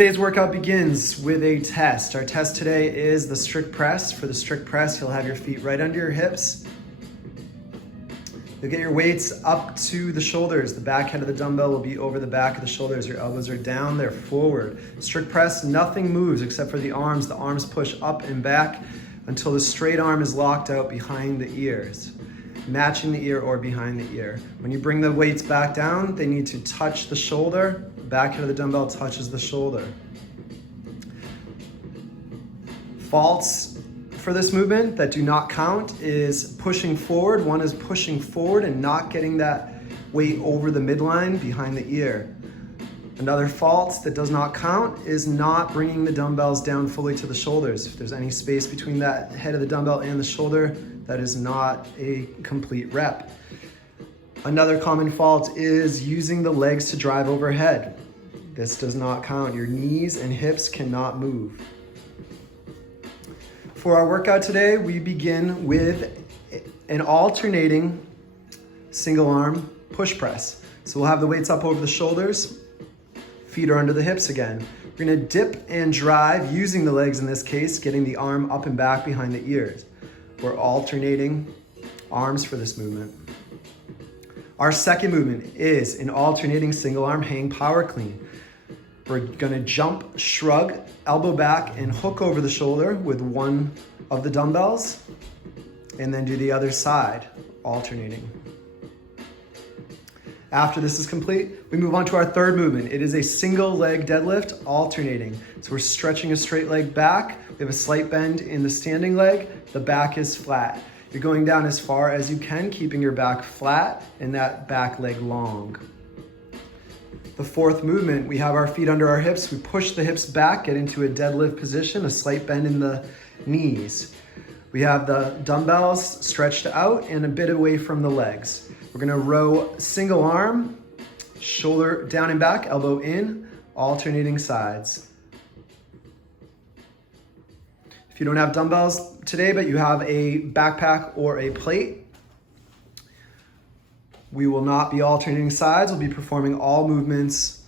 Today's workout begins with a test. Our test today is the strict press. For the strict press, you'll have your feet right under your hips. You'll get your weights up to the shoulders. The back head of the dumbbell will be over the back of the shoulders. Your elbows are down, they're forward. Strict press, nothing moves except for the arms. The arms push up and back until the straight arm is locked out behind the ears, matching the ear or behind the ear. When you bring the weights back down, they need to touch the shoulder. The back head of the dumbbell touches the shoulder. Faults for this movement that do not count is pushing forward. One is pushing forward and not getting that weight over the midline behind the ear. Another fault that does not count is not bringing the dumbbells down fully to the shoulders. If there's any space between that head of the dumbbell and the shoulder, that is not a complete rep. Another common fault is using the legs to drive overhead. This does not count. Your knees and hips cannot move. For our workout today, we begin with an alternating single arm push press. So we'll have the weights up over the shoulders, feet are under the hips again. We're gonna dip and drive using the legs in this case, getting the arm up and back behind the ears. We're alternating arms for this movement. Our second movement is an alternating single arm hang power clean. We're gonna jump, shrug, elbow back, and hook over the shoulder with one of the dumbbells, and then do the other side, alternating. After this is complete, we move on to our third movement. It is a single leg deadlift, alternating. So we're stretching a straight leg back. We have a slight bend in the standing leg. The back is flat. You're going down as far as you can, keeping your back flat and that back leg long. The fourth movement, we have our feet under our hips. We push the hips back, get into a deadlift position, a slight bend in the knees. We have the dumbbells stretched out and a bit away from the legs. We're gonna row single arm, shoulder down and back, elbow in, alternating sides. If you don't have dumbbells today, but you have a backpack or a plate, we will not be alternating sides. We'll be performing all movements,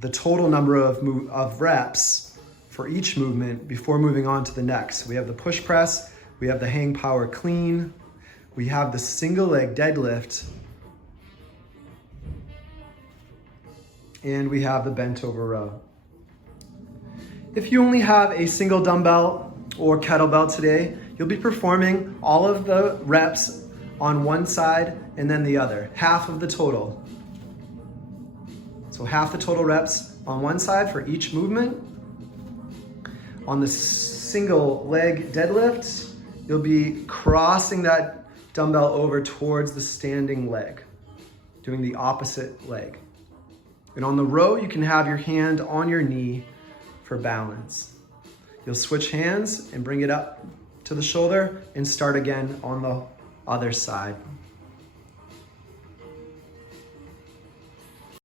the total number of reps for each movement before moving on to the next. We have the push press, we have the hang power clean, we have the single leg deadlift, and we have the bent over row. If you only have a single dumbbell or kettlebell today, you'll be performing all of the reps on one side and then the other, half of the total. So half the total reps on one side for each movement. On the single leg deadlift, you'll be crossing that dumbbell over towards the standing leg, doing the opposite leg. And on the row, you can have your hand on your knee for balance. You'll switch hands and bring it up to the shoulder and start again on the other side.